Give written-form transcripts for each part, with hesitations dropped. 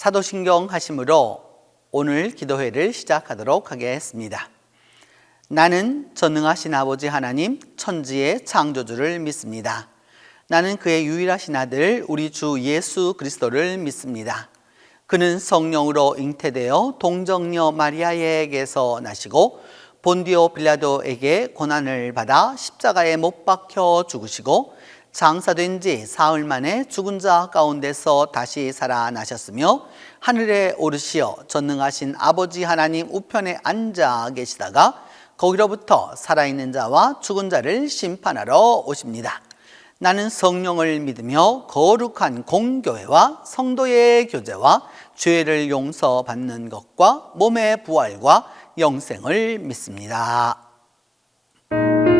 사도신경 하심으로 오늘 기도회를 시작하도록 하겠습니다. 나는 전능하신 아버지 하나님 천지의 창조주를 믿습니다. 나는 그의 유일하신 아들 우리 주 예수 그리스도를 믿습니다. 그는 성령으로 잉태되어 동정녀 마리아에게서 나시고 본디오 빌라도에게 고난을 받아 십자가에 못 박혀 죽으시고 장사된 지 사흘 만에 죽은 자 가운데서 다시 살아나셨으며 하늘에 오르시어 전능하신 아버지 하나님 우편에 앉아 계시다가 거기로부터 살아있는 자와 죽은 자를 심판하러 오십니다. 나는 성령을 믿으며 거룩한 공교회와 성도의 교제와 죄를 용서받는 것과 몸의 부활과 영생을 믿습니다. 아멘.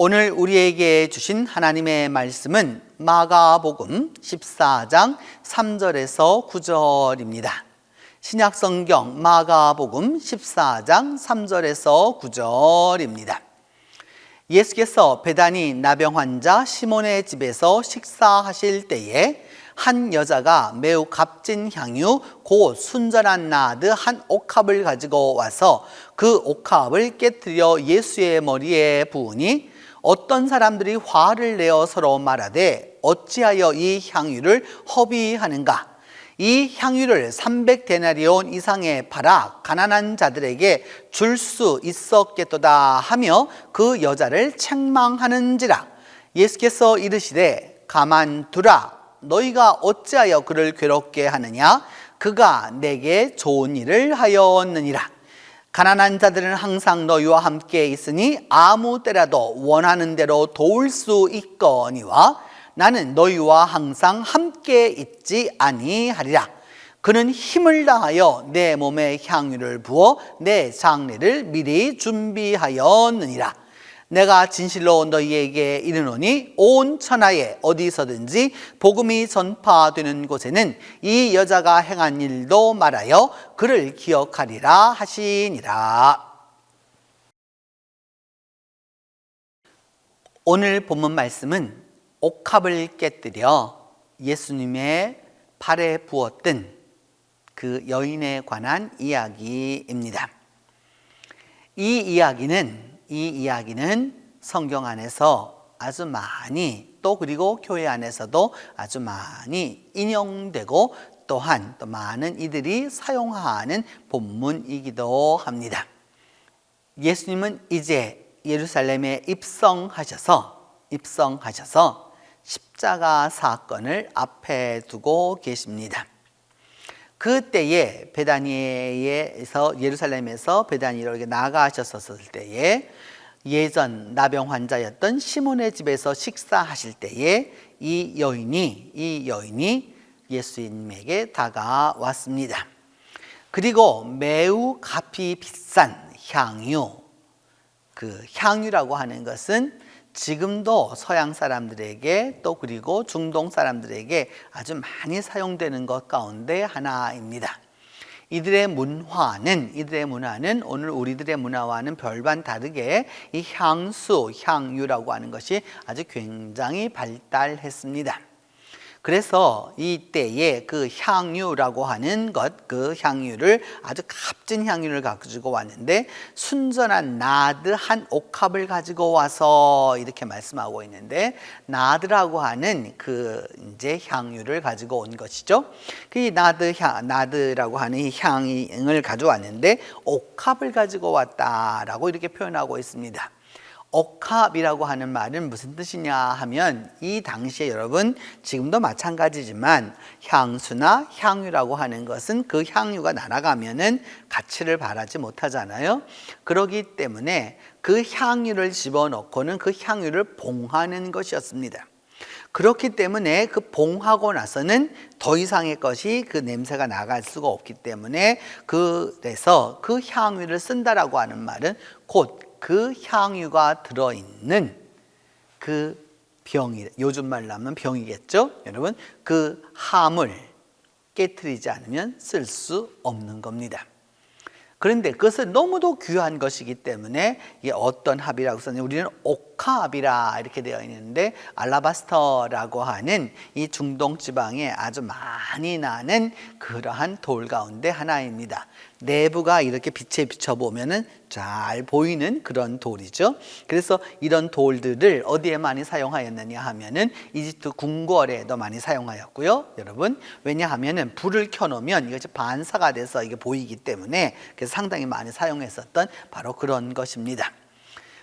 오늘 우리에게 주신 하나님의 말씀은 마가복음 14장 3절에서 9절입니다. 신약성경 마가복음 14장 3절에서 9절입니다. 예수께서 베다니 나병 환자 시몬의 집에서 식사하실 때에 한 여자가 매우 값진 향유 곧 순전한 나드 한 옥합을 가지고 와서 그 옥합을 깨뜨려 예수의 머리에 부으니 어떤 사람들이 화를 내어 서로 말하되 어찌하여 이 향유를 허비하는가? 이 향유를 300데나리온 이상에 팔아 가난한 자들에게 줄 수 있었겠도다 하며 그 여자를 책망하는지라. 예수께서 이르시되 가만두라. 너희가 어찌하여 그를 괴롭게 하느냐? 그가 내게 좋은 일을 하였느니라. 가난한 자들은 항상 너희와 함께 있으니 아무 때라도 원하는 대로 도울 수 있거니와 나는 너희와 항상 함께 있지 아니하리라. 그는 힘을 다하여 내 몸에 향유를 부어 내 장례를 미리 준비하였느니라. 내가 진실로 너희에게 이르노니 온 천하에 어디서든지 복음이 전파되는 곳에는 이 여자가 행한 일도 말하여 그를 기억하리라 하시니라. 오늘 본문 말씀은 옥합을 깨뜨려 예수님의 발에 부었던 그 여인에 관한 이야기입니다. 이 이야기는 성경 안에서 아주 많이 또 그리고 교회 안에서도 아주 많이 인용되고 또한 또 많은 이들이 사용하는 본문이기도 합니다. 예수님은 이제 예루살렘에 입성하셔서 십자가 사건을 앞에 두고 계십니다. 그때에 베다니에서 예루살렘에서 베다니로 이렇게 나가셨었을 때에 예전 나병 환자였던 시몬의 집에서 식사하실 때에 이 여인이 예수님에게 다가왔습니다. 그리고 매우 값이 비싼 향유, 그 향유라고 하는 것은 지금도 서양 사람들에게 또 그리고 중동 사람들에게 아주 많이 사용되는 것 가운데 하나입니다. 이들의 문화는 오늘 우리들의 문화와는 별반 다르게 이 향유라고 하는 것이 아주 굉장히 발달했습니다. 그래서 이때에 그 향유라고 하는 것, 그 향유를 아주 값진 향유를 가지고 왔는데 순전한 나드 한 옥합을 가지고 와서 이렇게 말씀하고 있는데 나드라고 하는 그 이제 향유를 가지고 온 것이죠. 그 나드라고 하는 이 향을 가져왔는데 옥합을 가지고 왔다라고 이렇게 표현하고 있습니다. 옥합이라고 하는 말은 무슨 뜻이냐 하면 이 당시에 여러분 지금도 마찬가지지만 향수나 향유라고 하는 것은 그 향유가 날아가면은 가치를 발하지 못하잖아요. 그렇기 때문에 그 향유를 집어넣고는 그 향유를 봉하는 것이었습니다. 그렇기 때문에 그 봉하고 나서는 더 이상의 것이 그 냄새가 나갈 수가 없기 때문에 그래서 그 향유를 쓴다라고 하는 말은 곧 그 향유가 들어있는 그 병이, 요즘 말로 하면 병이겠죠. 여러분 그 함을 깨트리지 않으면 쓸 수 없는 겁니다. 그런데 그것은 너무도 귀한 것이기 때문에 이게 어떤 합이라고 썼냐, 우리는 옥합이라 이렇게 되어 있는데 알라바스터라고 하는 이 중동 지방에 아주 많이 나는 그러한 돌 가운데 하나입니다. 내부가 이렇게 빛에 비춰보면은 잘 보이는 그런 돌이죠. 그래서 이런 돌들을 어디에 많이 사용하였느냐 하면은 이집트 궁궐에도 많이 사용하였고요. 여러분 왜냐하면은 불을 켜놓으면 이것이 반사가 돼서 이게 보이기 때문에 그래서 상당히 많이 사용했었던 바로 그런 것입니다.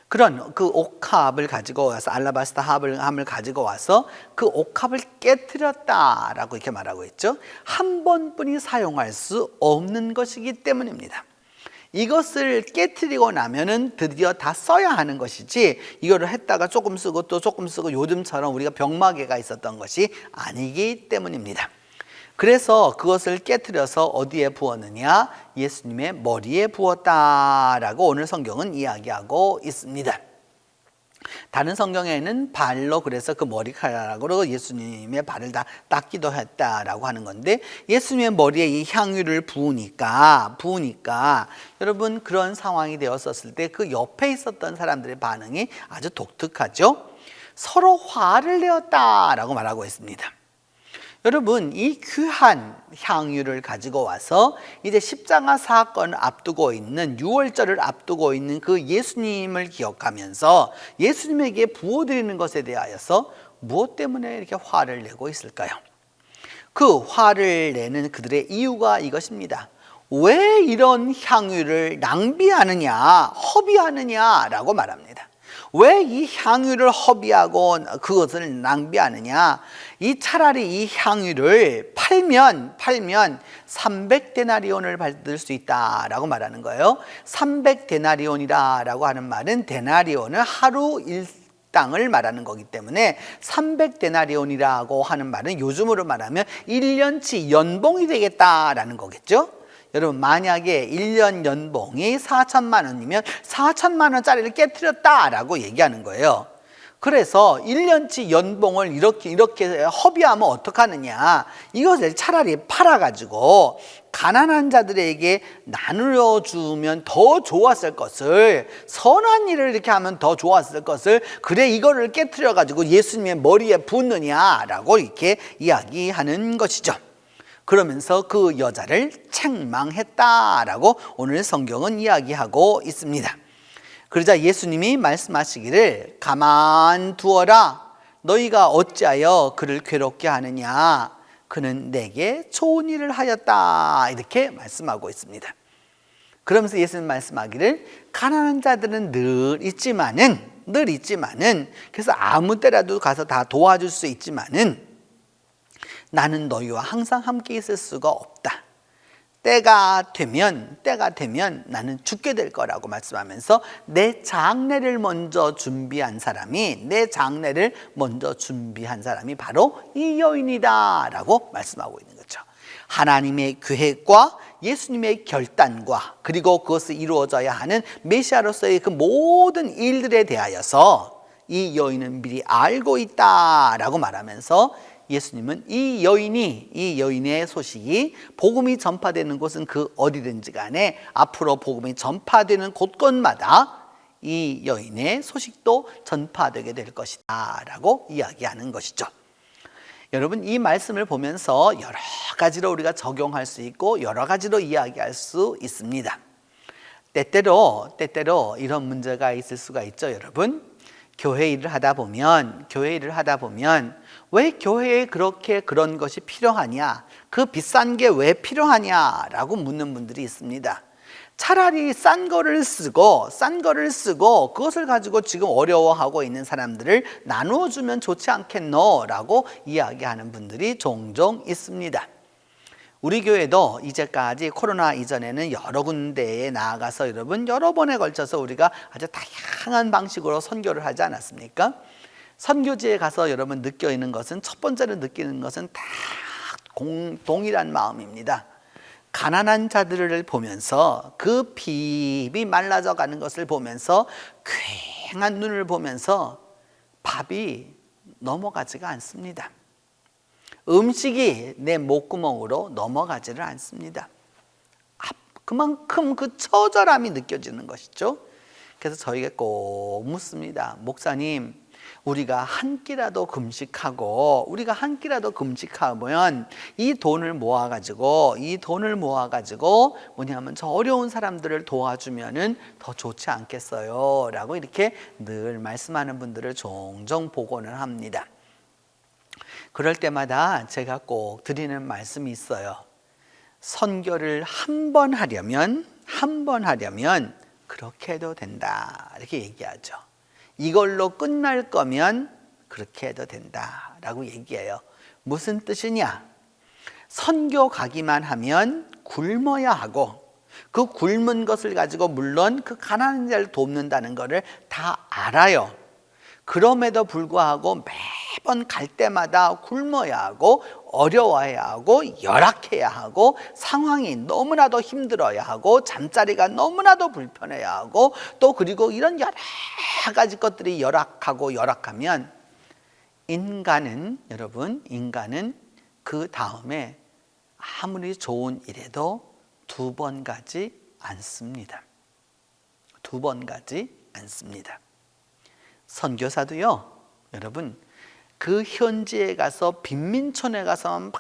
그런 그 옥합을 가지고 와서 알라바스타 함을 가지고 와서 그 옥합을 깨트렸다라고 이렇게 말하고 있죠. 한 번뿐이 사용할 수 없는 것이기 때문입니다. 이것을 깨트리고 나면은 드디어 다 써야 하는 것이지 이거를 했다가 조금 쓰고 또 조금 쓰고 요즘처럼 우리가 병마개가 있었던 것이 아니기 때문입니다. 그래서 그것을 깨트려서 어디에 부었느냐? 예수님의 머리에 부었다라고 오늘 성경은 이야기하고 있습니다. 다른 성경에는 발로, 그래서 그 머리카락으로 예수님의 발을 다 닦기도 했다라고 하는 건데 예수님의 머리에 이 향유를 부으니까 여러분 그런 상황이 되었었을 때 그 옆에 있었던 사람들의 반응이 아주 독특하죠. 서로 화를 내었다라고 말하고 있습니다. 여러분 이 귀한 향유를 가지고 와서 이제 십자가 사건을 앞두고 있는 6월절을 앞두고 있는 그 예수님을 기억하면서 예수님에게 부어드리는 것에 대하여서 무엇 때문에 이렇게 화를 내고 있을까요? 그 화를 내는 그들의 이유가 이것입니다. 왜 이런 향유를 낭비하느냐, 허비하느냐라고 말합니다. 왜 이 향유를 허비하고 그것을 낭비하느냐? 이 차라리 이 향유를 팔면 300데나리온을 받을 수 있다라고 말하는 거예요. 300데나리온이라고 하는 말은 데나리온은 하루 일당을 말하는 거기 때문에 300데나리온이라고 하는 말은 요즘으로 말하면 1년치 연봉이 되겠다라는 거겠죠. 여러분 만약에 1년 연봉이 4천만 원이면 4천만 원짜리를 깨트렸다라고 얘기하는 거예요. 그래서 1년치 연봉을 이렇게 허비하면 어떡하느냐, 이것을 차라리 팔아가지고 가난한 자들에게 나누어주면 더 좋았을 것을, 선한 일을 이렇게 하면 더 좋았을 것을, 그래 이거를 깨트려가지고 예수님의 머리에 붓느냐라고 이렇게 이야기하는 것이죠. 그러면서 그 여자를 책망했다라고 오늘 성경은 이야기하고 있습니다. 그러자 예수님이 말씀하시기를 가만두어라, 너희가 어찌하여 그를 괴롭게 하느냐, 그는 내게 좋은 일을 하였다, 이렇게 말씀하고 있습니다. 그러면서 예수님 말씀하기를 가난한 자들은 늘 있지만은 그래서 아무 때라도 가서 다 도와줄 수 있지만은 나는 너희와 항상 함께 있을 수가 없다. 때가 되면 나는 죽게 될 거라고 말씀하면서 내 장례를 먼저 준비한 사람이 바로 이 여인이다 라고 말씀하고 있는 거죠. 하나님의 계획과 예수님의 결단과 그리고 그것을 이루어져야 하는 메시아로서의 그 모든 일들에 대하여서 이 여인은 미리 알고 있다라고 말하면서 예수님은 이 여인의 소식이 복음이 전파되는 곳은 그 어디든지 간에 앞으로 복음이 전파되는 곳곳마다 이 여인의 소식도 전파되게 될 것이다 라고 이야기하는 것이죠. 여러분 이 말씀을 보면서 여러 가지로 우리가 적용할 수 있고 여러 가지로 이야기할 수 있습니다. 때때로 이런 문제가 있을 수가 있죠. 여러분 교회 일을 하다 보면 왜 교회에 그렇게 그런 것이 필요하냐, 그 비싼 게 왜 필요하냐라고 묻는 분들이 있습니다. 차라리 싼 거를 쓰고 그것을 가지고 지금 어려워하고 있는 사람들을 나누어 주면 좋지 않겠노? 라고 이야기하는 분들이 종종 있습니다. 우리 교회도 이제까지 코로나 이전에는 여러 군데에 나아가서 여러분 여러 번에 걸쳐서 우리가 아주 다양한 방식으로 선교를 하지 않았습니까? 선교지에 가서 여러분 느끼는 것은, 첫 번째로 느끼는 것은 다 동일한 마음입니다. 가난한 자들을 보면서 그 비비 말라져 가는 것을 보면서 퀭한 눈을 보면서 밥이 넘어가지가 않습니다. 음식이 내 목구멍으로 넘어가지를 않습니다. 그만큼 그 처절함이 느껴지는 것이죠. 그래서 저에게 꼭 묻습니다. 목사님, 우리가 한 끼라도 금식하면 이 돈을 모아가지고 뭐냐면 저 어려운 사람들을 도와주면은 더 좋지 않겠어요? 라고 이렇게 늘 말씀하는 분들을 종종 보고는 합니다. 그럴 때마다 제가 꼭 드리는 말씀이 있어요. 선교를 한 번 하려면 그렇게 해도 된다, 이렇게 얘기하죠. 이걸로 끝날 거면 그렇게 해도 된다라고 얘기해요. 무슨 뜻이냐? 선교 가기만 하면 굶어야 하고 그 굶은 것을 가지고 물론 그 가난한 자를 돕는다는 것을 다 알아요. 그럼에도 불구하고 매번 갈 때마다 굶어야 하고 어려워야 하고 열악해야 하고 상황이 너무나도 힘들어야 하고 잠자리가 너무나도 불편해야 하고 또 그리고 이런 여러 가지 것들이 열악하면 인간은 그 다음에 아무리 좋은 일에도 두 번 가지 않습니다. 선교사도요, 여러분 그 현지에 가서 빈민촌에 가서 막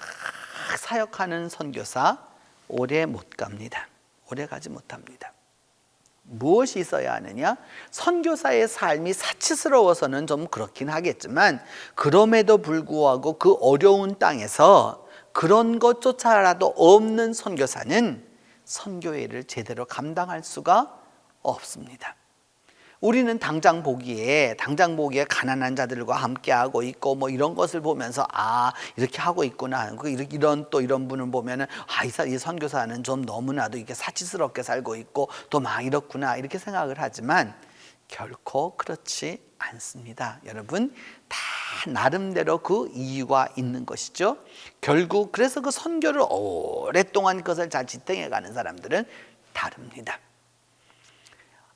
사역하는 선교사 오래 못 갑니다. 오래 가지 못합니다. 무엇이 있어야 하느냐? 선교사의 삶이 사치스러워서는 좀 그렇긴 하겠지만 그럼에도 불구하고 그 어려운 땅에서 그런 것조차라도 없는 선교사는 선교의 일을 제대로 감당할 수가 없습니다. 우리는 당장 보기에 가난한 자들과 함께 하고 있고 뭐 이런 것을 보면서 이렇게 하고 있구나, 이런 분을 보면은 이 선교사는 좀 너무나도 이렇게 사치스럽게 살고 있고 또 막 이렇구나, 이렇게 생각을 하지만 결코 그렇지 않습니다. 여러분 다 나름대로 그 이유가 있는 것이죠. 결국 그래서 그 선교를 오랫동안 그것을 잘 지탱해 가는 사람들은 다릅니다.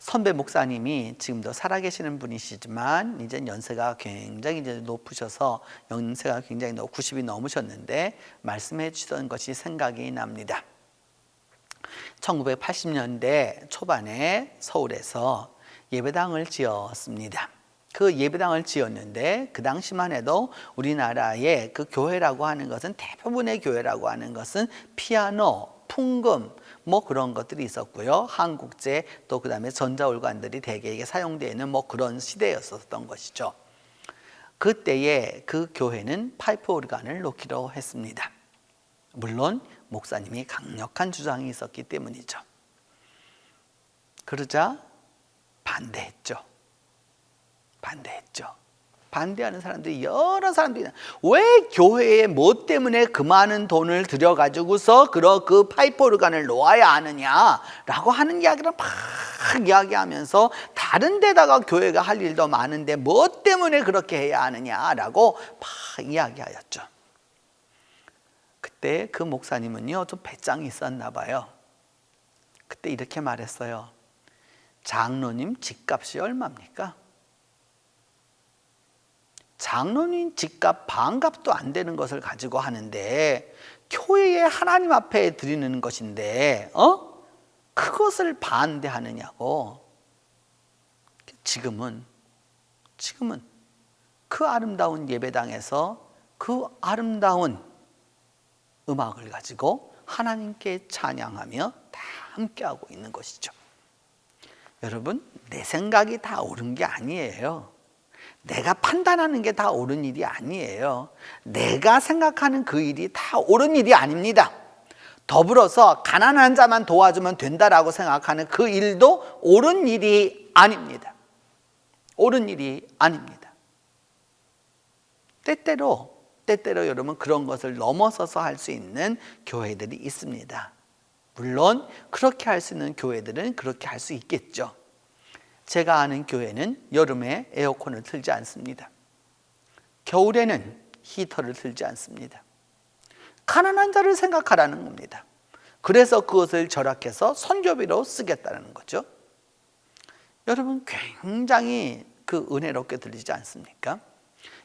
선배 목사님이 지금도 살아계시는 분이시지만 이제 연세가 굉장히 높으셔서 90이 넘으셨는데 말씀해 주시던 것이 생각이 납니다. 1980년대 초반에 서울에서 예배당을 지었습니다. 그 예배당을 지었는데 그 당시만 해도 우리나라의 그 교회라고 하는 것은, 대부분의 교회라고 하는 것은 피아노, 풍금 뭐 그런 것들이 있었고요. 한국제 또 그다음에 전자올간들이 대개에게 사용되는 뭐 그런 시대였었던 것이죠. 그때에 그 교회는 파이프 오르간을 놓기로 했습니다. 물론 목사님이 강력한 주장이 있었기 때문이죠. 그러자 반대했죠. 반대하는 사람들이 여러 사람들이, 왜 교회에 뭐 때문에 그 많은 돈을 들여가지고서 그 파이프 오르간을 놓아야 하느냐라고 하는 이야기를 막 이야기하면서 다른 데다가 교회가 할 일도 많은데 뭐 때문에 그렇게 해야 하느냐라고 막 이야기하였죠. 그때 그 목사님은요 좀 배짱이 있었나 봐요. 그때 이렇게 말했어요. 장로님 집값이 얼마입니까? 장로님 집값 반값도 안 되는 것을 가지고 하는데 교회에 하나님 앞에 드리는 것인데 그것을 반대하느냐고. 지금은 그 아름다운 예배당에서 그 아름다운 음악을 가지고 하나님께 찬양하며 다 함께하고 있는 것이죠. 여러분, 내 생각이 다 옳은 게 아니에요. 내가 판단하는 게 다 옳은 일이 아니에요. 내가 생각하는 그 일이 다 옳은 일이 아닙니다. 더불어서 가난한 자만 도와주면 된다라고 생각하는 그 일도 옳은 일이 아닙니다. 옳은 일이 아닙니다. 때때로 여러분 그런 것을 넘어서서 할 수 있는 교회들이 있습니다. 물론 그렇게 할 수 있는 교회들은 그렇게 할 수 있겠죠. 제가 아는 교회는 여름에 에어컨을 틀지 않습니다. 겨울에는 히터를 틀지 않습니다. 가난한 자를 생각하라는 겁니다. 그래서 그것을 절약해서 선교비로 쓰겠다는 거죠. 여러분, 굉장히 그 은혜롭게 들리지 않습니까?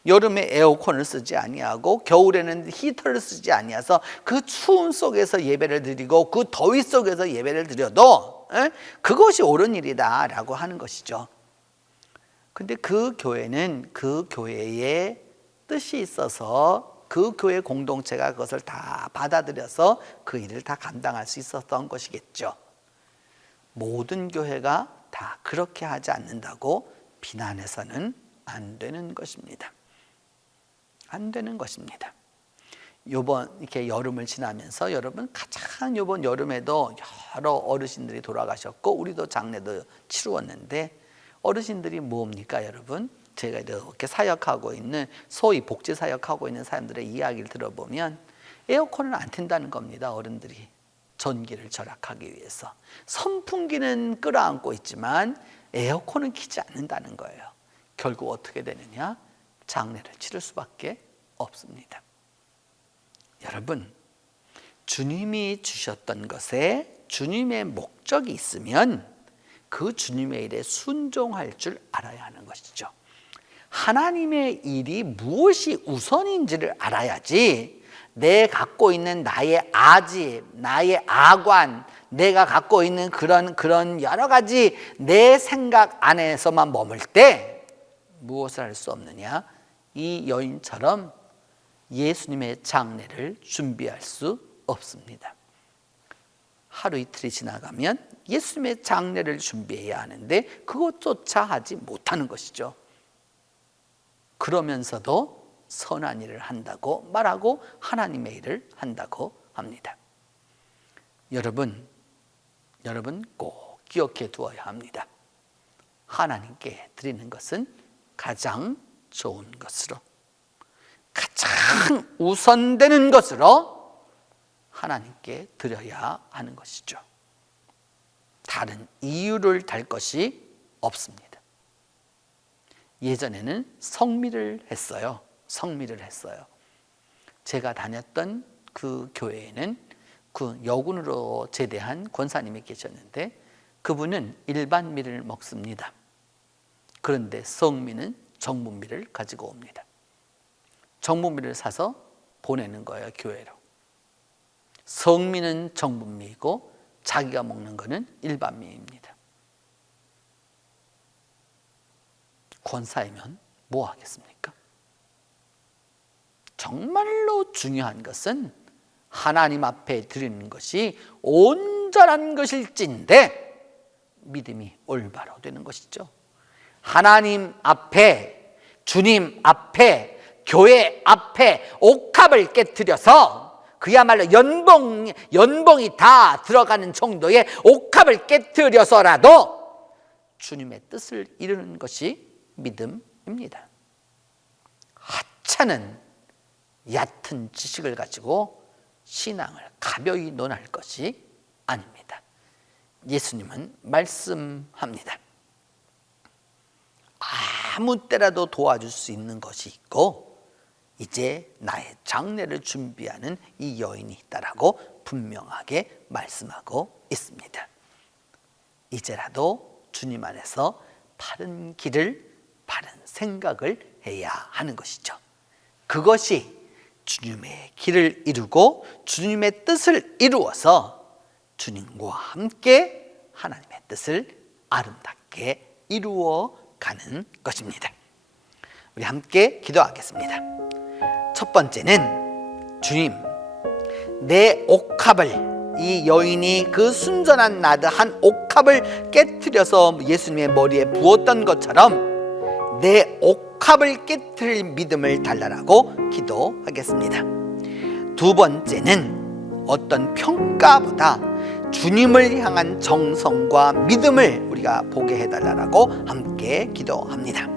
여름에 에어컨을 쓰지 아니하고 겨울에는 히터를 쓰지 아니해서 그 추운 속에서 예배를 드리고 그 더위 속에서 예배를 드려도 그것이 옳은 일이다 라고 하는 것이죠. 근데 그 교회는 그 교회의 뜻이 있어서 그 교회 공동체가 그것을 다 받아들여서 그 일을 다 감당할 수 있었던 것이겠죠. 모든 교회가 다 그렇게 하지 않는다고 비난해서는 안 되는 것입니다. 안 되는 것입니다. 요번 이렇게 여름을 지나면서 여러분 가장 요번 여름에도 여러 어르신들이 돌아가셨고 우리도 장례도 치루었는데 어르신들이 뭡니까 여러분? 제가 이렇게 사역하고 있는 소위 복지 사역하고 있는 사람들의 이야기를 들어보면 에어컨을 안 튼다는 겁니다. 어른들이 전기를 절약하기 위해서 선풍기는 끌어안고 있지만 에어컨은 켜지 않는다는 거예요. 결국 어떻게 되느냐? 장례를 치를 수밖에 없습니다. 여러분, 주님이 주셨던 것에 주님의 목적이 있으면 그 주님의 일에 순종할 줄 알아야 하는 것이죠. 하나님의 일이 무엇이 우선인지를 알아야지 내 갖고 있는 나의 아집, 나의 아관, 내가 갖고 있는 그런 여러 가지 내 생각 안에서만 머물 때 무엇을 할 수 없느냐? 이 여인처럼 예수님의 장례를 준비할 수 없습니다. 하루 이틀이 지나가면 예수님의 장례를 준비해야 하는데 그것조차 하지 못하는 것이죠. 그러면서도 선한 일을 한다고 말하고 하나님의 일을 한다고 합니다. 여러분 꼭 기억해 두어야 합니다. 하나님께 드리는 것은 가장 좋은 것으로, 가장 우선되는 것으로 하나님께 드려야 하는 것이죠. 다른 이유를 달 것이 없습니다. 예전에는 성미를 했어요. 제가 다녔던 그 교회에는 그 여군으로 제대한 권사님이 계셨는데 그분은 일반 미를 먹습니다. 그런데 성미는 정분미를 가지고 옵니다. 정분미를 사서 보내는 거예요, 교회로. 성미는 정분미이고 자기가 먹는 거는 일반미입니다. 권사이면 뭐 하겠습니까? 정말로 중요한 것은 하나님 앞에 드리는 것이 온전한 것일진데 믿음이 올바로 되는 것이죠. 하나님 앞에, 주님 앞에, 교회 앞에 옥합을 깨트려서 그야말로 연봉이 다 들어가는 정도의 옥합을 깨트려서라도 주님의 뜻을 이루는 것이 믿음입니다. 하찮은 얕은 지식을 가지고 신앙을 가벼이 논할 것이 아닙니다. 예수님은 말씀합니다. 아무 때라도 도와줄 수 있는 것이 있고 이제 나의 장례를 준비하는 이 여인이 있다라고 분명하게 말씀하고 있습니다. 이제라도 주님 안에서 바른 길을, 바른 생각을 해야 하는 것이죠. 그것이 주님의 길을 이루고 주님의 뜻을 이루어서 주님과 함께 하나님의 뜻을 아름답게 이루어 가는 것입니다. 우리 함께 기도하겠습니다. 첫 번째는 주님, 내 옥합을, 이 여인이 그 순전한 나드 한 옥합을 깨트려서 예수님의 머리에 부었던 것처럼 내 옥합을 깨트릴 믿음을 달라라고 기도하겠습니다. 두 번째는 어떤 평가보다 주님을 향한 정성과 믿음을 우리가 보게 해달라고 함께 기도합니다.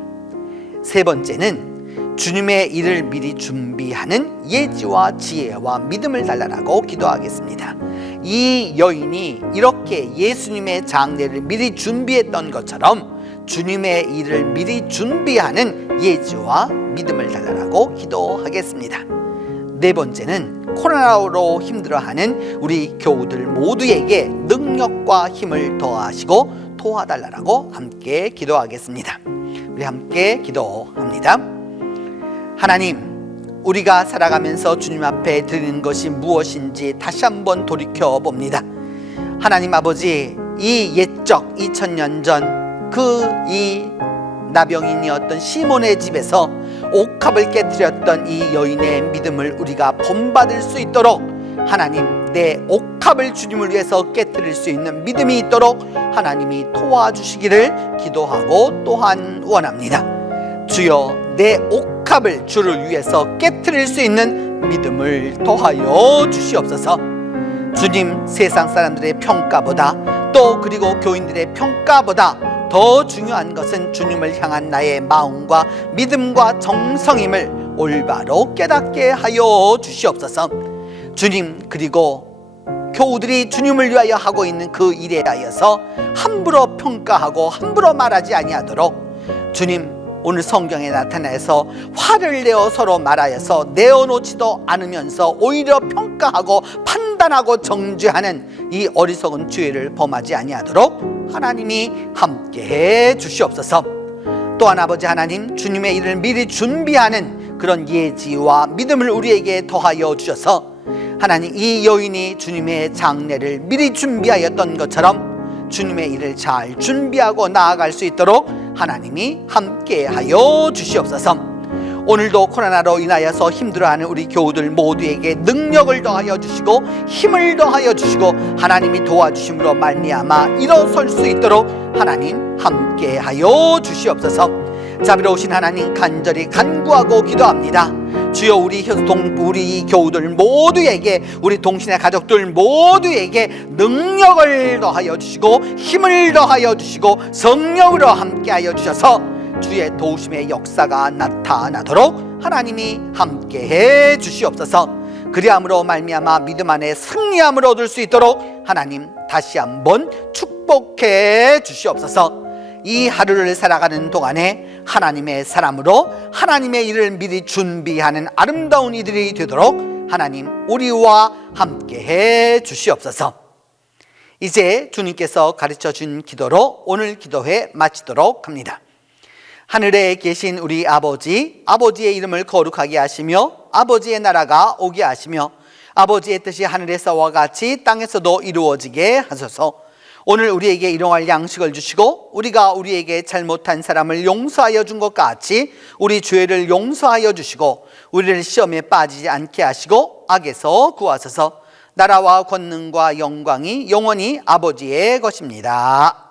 세 번째는 주님의 일을 미리 준비하는 예지와 지혜와 믿음을 달라라고 기도하겠습니다. 이 여인이 이렇게 예수님의 장례를 미리 준비했던 것처럼 주님의 일을 미리 준비하는 예지와 믿음을 달라라고 기도하겠습니다. 네 번째는 코로나로 힘들어하는 우리 교우들 모두에게 능력과 힘을 더하시고 도와달라고 함께 기도하겠습니다. 우리 함께 기도합니다. 하나님, 우리가 살아가면서 주님 앞에 드리는 것이 무엇인지 다시 한번 돌이켜 봅니다. 하나님 아버지, 이 옛적 2000년 전 이 나병인이었던 시몬의 집에서 옥합을 깨뜨렸던 이 여인의 믿음을 우리가 본받을 수 있도록 하나님, 내 옥합을 주님을 위해서 깨뜨릴 수 있는 믿음이 있도록 하나님이 도와주시기를 기도하고 또한 원합니다. 주여, 내 옥합을 주를 위해서 깨뜨릴 수 있는 믿음을 더하여 주시옵소서. 주님, 세상 사람들의 평가보다 또 그리고 교인들의 평가보다 더 중요한 것은 주님을 향한 나의 마음과 믿음과 정성임을 올바로 깨닫게 하여 주시옵소서. 주님, 그리고 교우들이 주님을 위하여 하고 있는 그 일에 대하여서 함부로 평가하고 함부로 말하지 아니하도록 주님, 오늘 성경에 나타나서 화를 내어 서로 말하여서 내어놓지도 않으면서 오히려 평가하고 판단하고 정죄하는 이 어리석은 죄를 범하지 아니하도록 하나님이 함께해 주시옵소서. 또한 아버지 하나님, 주님의 일을 미리 준비하는 그런 예지와 믿음을 우리에게 더하여 주셔서 하나님, 이 여인이 주님의 장례를 미리 준비하였던 것처럼 주님의 일을 잘 준비하고 나아갈 수 있도록 하나님이 함께하여 주시옵소서. 오늘도 코로나로 인하여서 힘들어하는 우리 교우들 모두에게 능력을 더하여 주시고 힘을 더하여 주시고 하나님이 도와주심으로 말미암아 일어설 수 있도록 하나님 함께하여 주시옵소서. 자비로우신 하나님, 간절히 간구하고 기도합니다. 주여, 우리 교우들 모두에게, 우리 동신의 가족들 모두에게 능력을 더하여 주시고 힘을 더하여 주시고 성령으로 함께하여 주셔서 주의 도우심의 역사가 나타나도록 하나님이 함께해 주시옵소서. 그리함으로 말미암아 믿음 안에 승리함을 얻을 수 있도록 하나님 다시 한번 축복해 주시옵소서. 이 하루를 살아가는 동안에 하나님의 사람으로 하나님의 일을 미리 준비하는 아름다운 이들이 되도록 하나님 우리와 함께해 주시옵소서. 이제 주님께서 가르쳐 준 기도로 오늘 기도회 마치도록 합니다. 하늘에 계신 우리 아버지, 아버지의 이름을 거룩하게 하시며 아버지의 나라가 오게 하시며 아버지의 뜻이 하늘에서와 같이 땅에서도 이루어지게 하소서. 오늘 우리에게 일용할 양식을 주시고 우리가 우리에게 잘못한 사람을 용서하여 준 것 같이 우리 죄를 용서하여 주시고 우리를 시험에 빠지지 않게 하시고 악에서 구하소서. 나라와 권능과 영광이 영원히 아버지의 것입니다.